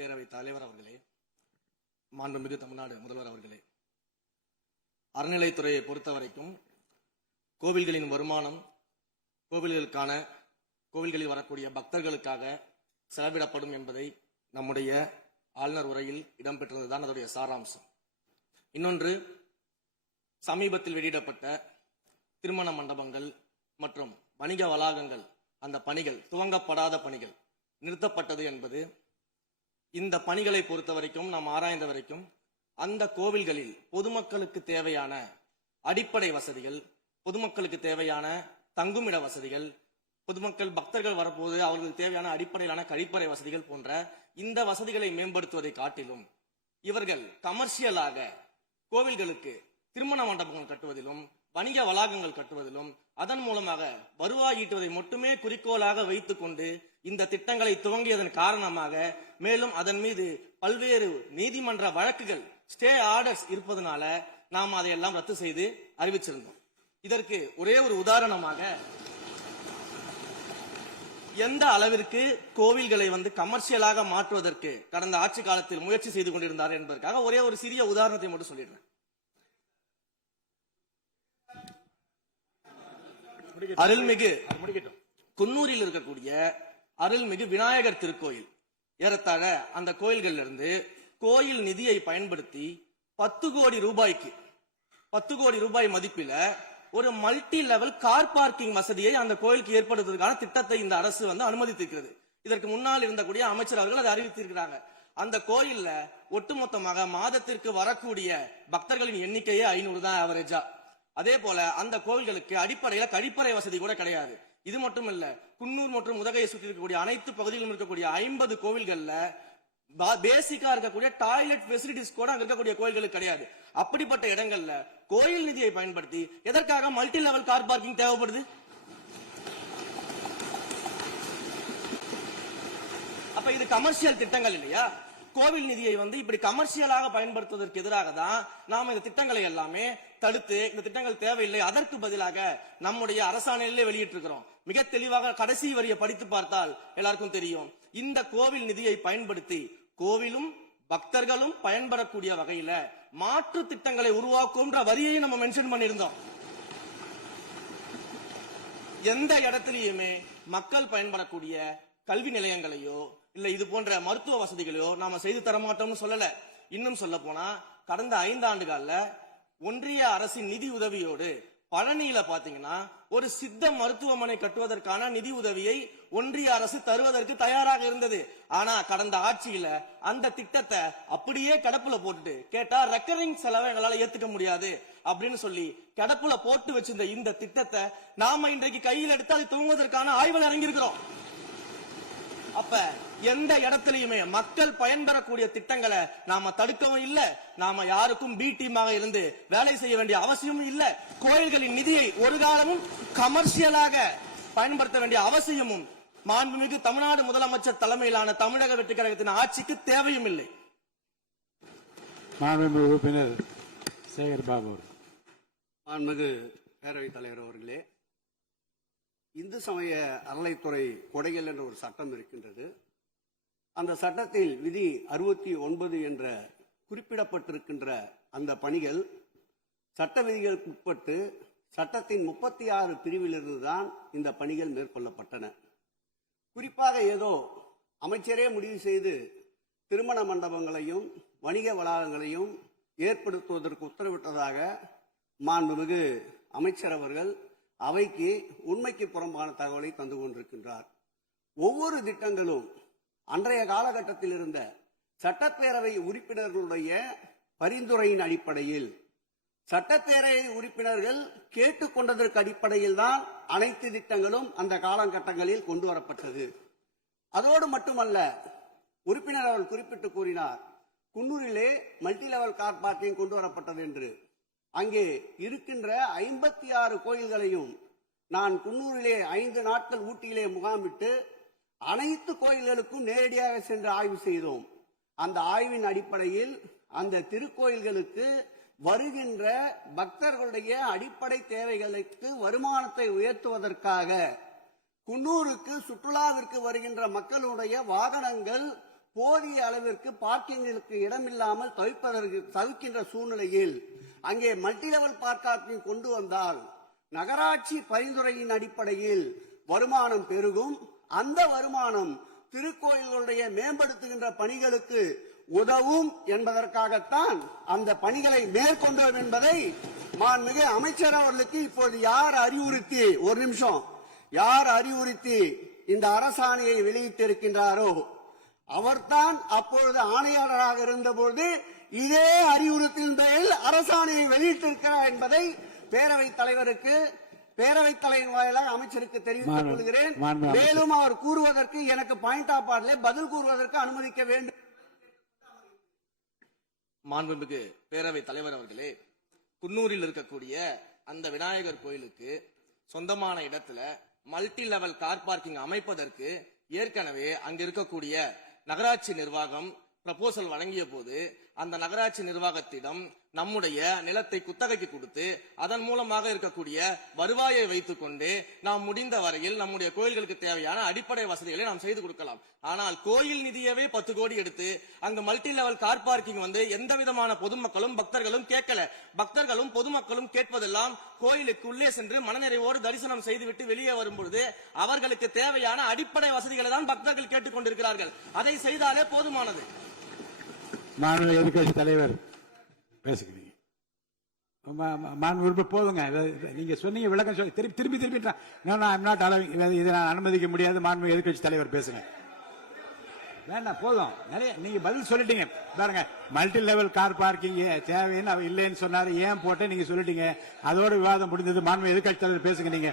பேரவை தலைவர் அவர்களே, மாண்புமிகு தமிழ்நாடு முதல்வர் அவர்களே, அறநிலைத்துறையை பொறுத்தவரைக்கும் கோவில்களின் வருமானம் கோவில்களில் வரக்கூடிய பக்தர்களுக்காக செலவிடப்படும் என்பதை நம்முடைய ஆளுநர் உரையில் இடம்பெற்றதுதான் அதனுடைய சாராம்சம். இன்னொன்று, சமீபத்தில் வெளியிடப்பட்ட திருமண மண்டபங்கள் மற்றும் வணிக வளாகங்கள், அந்த பணிகள் துவங்கப்படாத பணிகள் நிறுத்தப்பட்டது என்பது, இந்த பணிகளை பொறுத்த வரைக்கும் நாம் ஆராய்ந்த வரைக்கும் அந்த கோவில்களில் பொதுமக்களுக்கு தேவையான அடிப்படை வசதிகள், பொதுமக்களுக்கு தேவையான தங்குமிட வசதிகள், பொதுமக்கள் பக்தர்கள் வரப்போது அவர்களுக்கு தேவையான அடிப்படையிலான கழிப்பறை வசதிகள் போன்ற இந்த வசதிகளை மேம்படுத்துவதை காட்டிலும் இவர்கள் கமர்ஷியலாக கோவில்களுக்கு திருமண மண்டபங்கள் கட்டுவதிலும் வணிக வளாகங்கள் கட்டுவதிலும் அதன் மூலமாக வருவாய் ஈட்டுவதை மட்டுமே குறிக்கோளாக வைத்துக் கொண்டு இந்த திட்டங்களை துவங்கியதன் காரணமாக மேலும் அதன் மீது பல்வேறு நீதிமன்ற வழக்குகள், ஸ்டே ஆர்டர்ஸ் இருப்பதனால நாம் அதையெல்லாம் ரத்து செய்து அறிவிச்சிருந்தோம். இதற்கு ஒரே ஒரு உதாரணமாக, எந்த அளவிற்கு கோவில்களை கமர்ஷியலாக மாற்றுவதற்கு கடந்த ஆட்சி காலத்தில் முயற்சி செய்து கொண்டிருந்தார் என்பதற்காக ஒரே ஒரு சிறிய உதாரணத்தை மட்டும் சொல்லிடுறேன். அருள்மிகு குன்னூரில் இருக்கக்கூடிய அருள்மிகு விநாயகர் திருக்கோயில், ஏறத்தாழ அந்த கோயில்களிலிருந்து கோயில் நிதியை பயன்படுத்தி 10 கோடி ரூபாய் மதிப்பில ஒரு மல்டி லெவல் கார் பார்க்கிங் வசதியை அந்த கோயிலுக்கு ஏற்படுத்துவதற்கான திட்டத்தை இந்த அரசு அனுமதித்திருக்கிறது. இதற்கு முன்னால் இருந்தக்கூடிய அமைச்சர் அவர்கள் அதை அறிவித்திருக்கிறாங்க. அந்த கோயில்ல ஒட்டுமொத்தமாக மாதத்திற்கு வரக்கூடிய பக்தர்களின் எண்ணிக்கையே 500 தான் ஆவரேஜா. அதே போல அந்த கோவில்களுக்கு அடிப்படையில கழிப்பறை வசதி கூட கிடையாது. இது மட்டும் இல்ல, குன்னூர் மற்றும் உதகையை சுற்றி இருக்கக்கூடிய அனைத்து பகுதிகளிலும் இருக்கக்கூடிய 50 கோவில்கள்ல பேசிக்கா இருக்கக்கூடிய டாய்லெட் ஃபெசிலிட்டிஸ் கூட அங்க இருக்கக்கூடிய கோயில்களுக்கு கிடையாது. அப்படிப்பட்ட இடங்கள்ல கோயில் நிதியை பயன்படுத்தி எதற்காக மல்டி லெவல் கார் பார்க்கிங் தேவைப்படுது? அப்ப இது கமர்ஷியல் திட்டங்கள் இல்லையா? கோவில் நிதியை இப்படி கமர்ஷியலாக பயன்படுத்துவதற்கு எதிராக தான் நாம இந்த திட்டங்களை எல்லாமே தடுத்து, இந்த திட்டங்கள் தேவையில்லை, அதற்கு பதிலாக நம்முடைய அரசாணையிலே வெளியிட்டிருக்கிறோம். மிக தெளிவாக கடைசி வரியை படித்து பார்த்தால் எல்லாருக்கும் தெரியும். இந்த கோவில் நிதியை பயன்படுத்தி கோவிலும் பக்தர்களும் பயன்படக்கூடிய வகையில மாற்று திட்டங்களை உருவாக்கும் வரியை நம்ம மென்ஷன் பண்ணியிருந்தோம். எந்த இடத்திலேயுமே மக்கள் பயன்படக்கூடிய கல்வி நிலையங்களையோ இல்ல இது போன்ற மருத்துவ வசதிகளையோ நாம செய்து தரமாட்டோம்னு சொல்லல. இன்னும் சொல்ல போனா, கடந்த 5 ஆண்டுகள்ல ஒன்றிய அரசின் நிதி உதவியோடு பழனியில பாத்தீங்கன்னா ஒரு சித்த மருத்துவமனை கட்டுவதற்கான நிதி உதவியை ஒன்றிய அரசு தருவதற்கு தயாராக இருந்தது. ஆனா கடந்த ஆட்சியில அந்த திட்டத்தை அப்படியே கிடப்புல போட்டுட்டு, கேட்டா ரெக்கரிங் செலவை எங்களால ஏத்துக்க முடியாது அப்படின்னு சொல்லி கிடப்புல போட்டு வச்சிருந்த இந்த திட்டத்தை நாம இன்றைக்கு கையில் எடுத்து அதை துவங்குவதற்கான ஆய்வில் இறங்கியிருக்கிறோம். அப்ப எந்த இடத்திலையுமே மக்கள் பயன்பெறக்கூடிய திட்டங்களை நாம தடுக்கவும் இல்ல, நாம யாருக்கும் பி டீமாக இருந்து வேலை செய்ய வேண்டிய அவசியமும் இல்ல. கோயில்களின் நிதியை ஒரு காலமும் கமர்ஷியலாக பயன்படுத்த வேண்டிய அவசியமும் மாண்புமிகு தமிழ்நாடு முதலமைச்சர் தலைமையிலான தமிழக வெற்றி கழகத்தின் ஆட்சிக்கு தேவையும் இல்லை. மாண்புமிகு உறுப்பினர் சேகர் பாபு. மாண்புமிகு பேரவைத் தலைவர் அவர்களே, இந்து சமய அறநிலைத்துறை கொடைகள் என்ற ஒரு சட்டம் இருக்கின்றது. அந்த சட்டத்தில் விதி 69 என்ற குறிப்பிடப்பட்டிருக்கின்ற அந்த பணிகள் சட்ட விதிகளுக்கு உட்பட்டு சட்டத்தின் 36 பிரிவிலிருந்து தான் இந்த பணிகள் மேற்கொள்ளப்பட்டன. குறிப்பாக ஏதோ அமைச்சரே முடிவு செய்து திருமண மண்டபங்களையும் வணிக வளாகங்களையும் ஏற்படுத்துவதற்கு உத்தரவிட்டதாக மாண்புமிகு அமைச்சர் அவர்கள் அவைக்கு உண்மைக்கு புறம்பான தகவலை தந்து கொண்டிருக்கின்றார். ஒவ்வொரு திட்டங்களும் அன்றைய காலகட்டத்தில் இருந்த சட்டப்பேரவை உறுப்பினர்களுடைய பரிந்துரையின் அடிப்படையில், சட்டப்பேரவை உறுப்பினர்கள் கேட்டுக்கொண்டதற்கு அடிப்படையில் தான் அனைத்து திட்டங்களும் அந்த காலகட்டங்களில் கொண்டு வரப்பட்டது. அதோடு மட்டுமல்ல, உறுப்பினர் அவர்கள் குறிப்பிட்டு கூறினார், குன்னூரிலே மல்டி லெவல் கார் பார்க்கிங் கொண்டு வரப்பட்டது என்று. அங்கே இருக்கின்ற 56 கோயில்களையும் நான் குன்னூரிலே 5 நாட்கள் ஊட்டியிலே முகாமிட்டு அனைத்து கோயில்களுக்கும் நேரடியாக சென்று ஆய்வு செய்தோம். அந்த ஆய்வின் அடிப்படையில் அந்த திருக்கோயில்களுக்கு வருகின்ற பக்தர்களுடைய அடிப்படை தேவைகளுக்கு வருமானத்தை உயர்த்துவதற்காக குன்னூருக்கு சுற்றுலாவிற்கு வருகின்ற மக்களுடைய வாகனங்கள் போதிய அளவிற்கு பார்க்கிங்களுக்கு இடமில்லாமல் தவிக்கின்ற சூழ்நிலையில் அங்கே மல்டி லெவல் பார்க்கிங் கொண்டு வந்தால் நகராட்சி பரிந்துரையின் அடிப்படையில் வருமானம் பெருகும். அந்த வருமானம் திருக்கோயில்களுடைய மேம்படுத்துகின்ற பணிகளுக்கு உதவும் என்பதற்காகத்தான் அந்த பணிகளை மேற்கொண்டோம் என்பதை மாண்புமிகு அமைச்சர் அவர்களுக்கு இப்போது யார் அறிவுறுத்தி, ஒரு நிமிஷம், யார் அறிவுறுத்தி இந்த அரசாணையை வெளியிட்டிருக்கின்றாரோ அவர்தான் அப்பொழுது ஆணையாளராக இருந்தபோது இதே அறிவுறுத்தின் பேரில் அரசாணையை வெளியிட்டிருக்கிறார் என்பதை பேரவைத் தலைவருக்கு, பேரவைத் தலைவர் வாயிலாக அமைச்சருக்கு தெரிவித்துக் கொள்கிறேன். மேலும் அவர் கூறுவதற்கு எனக்கு பாயிண்ட் ஆஃப் ஆர்டரில் பதில் கூறுவதற்கு அனுமதிக்க வேண்டும். மாண்புமிகு பேரவைத் தலைவர் அவர்களே, குன்னூரில் இருக்கக்கூடிய அந்த விநாயகர் கோயிலுக்கு சொந்தமான இடத்துல மல்டி லெவல் கார் பார்க்கிங் அமைப்பதற்கு ஏற்கனவே அங்க இருக்கக்கூடிய நகராட்சி நிர்வாகம் ப்ரப்போசல் வழங்கிய போது அந்த நகராட்சி நிர்வாகத்திடம் நம்முடைய நிலத்தை குத்தகைக்கு கொடுத்து அதன் மூலமாக இருக்கக்கூடிய வருவாயை வைத்துக் கொண்டு நாம் முடிந்த வரையில் நம்முடைய கோயில்களுக்கு தேவையான அடிப்படை வசதிகளை நாம் செய்து கொடுக்கலாம். ஆனால் கோயில் நிதியவே 10 கோடி எடுத்து அங்க மல்டி லெவல் கார் பார்க்கிங் எந்த விதமான பொதுமக்களும் பக்தர்களும் கேட்கல. பக்தர்களும் பொதுமக்களும் கேட்பதெல்லாம் கோயிலுக்கு உள்ளே சென்று மனநிறைவோடு தரிசனம் செய்துவிட்டு வெளியே வரும்பொழுது அவர்களுக்கு தேவையான அடிப்படை வசதிகளை தான் பக்தர்கள் கேட்டுக் கொண்டிருக்கிறார்கள். அதை செய்தாலே போதுமானது. மாநில எதிர்கட்சி தலைவர் பேசுகிறீங்க. போதுங்க. நீங்க சொன்னீங்க விளக்கம் சொல்லி திருப்பி இதை நான் அனுமதிக்க முடியாது. மாண்பு எதிர்கட்சி தலைவர் பேசுங்க. வேண்டாம், போதும். நிறைய நீங்க பதில் சொல்லிட்டீங்க. பாருங்க, மல்டி லெவல் கார் பார்க்கிங் தேவைன்னு இல்லைன்னு சொன்னாரு, ஏன் போட்டு நீங்க சொல்லிட்டீங்க. அதோட விவாதம் முடிந்தது. மாண்பு எதிர்கட்சி தலைவர் பேசுங்க. நீங்க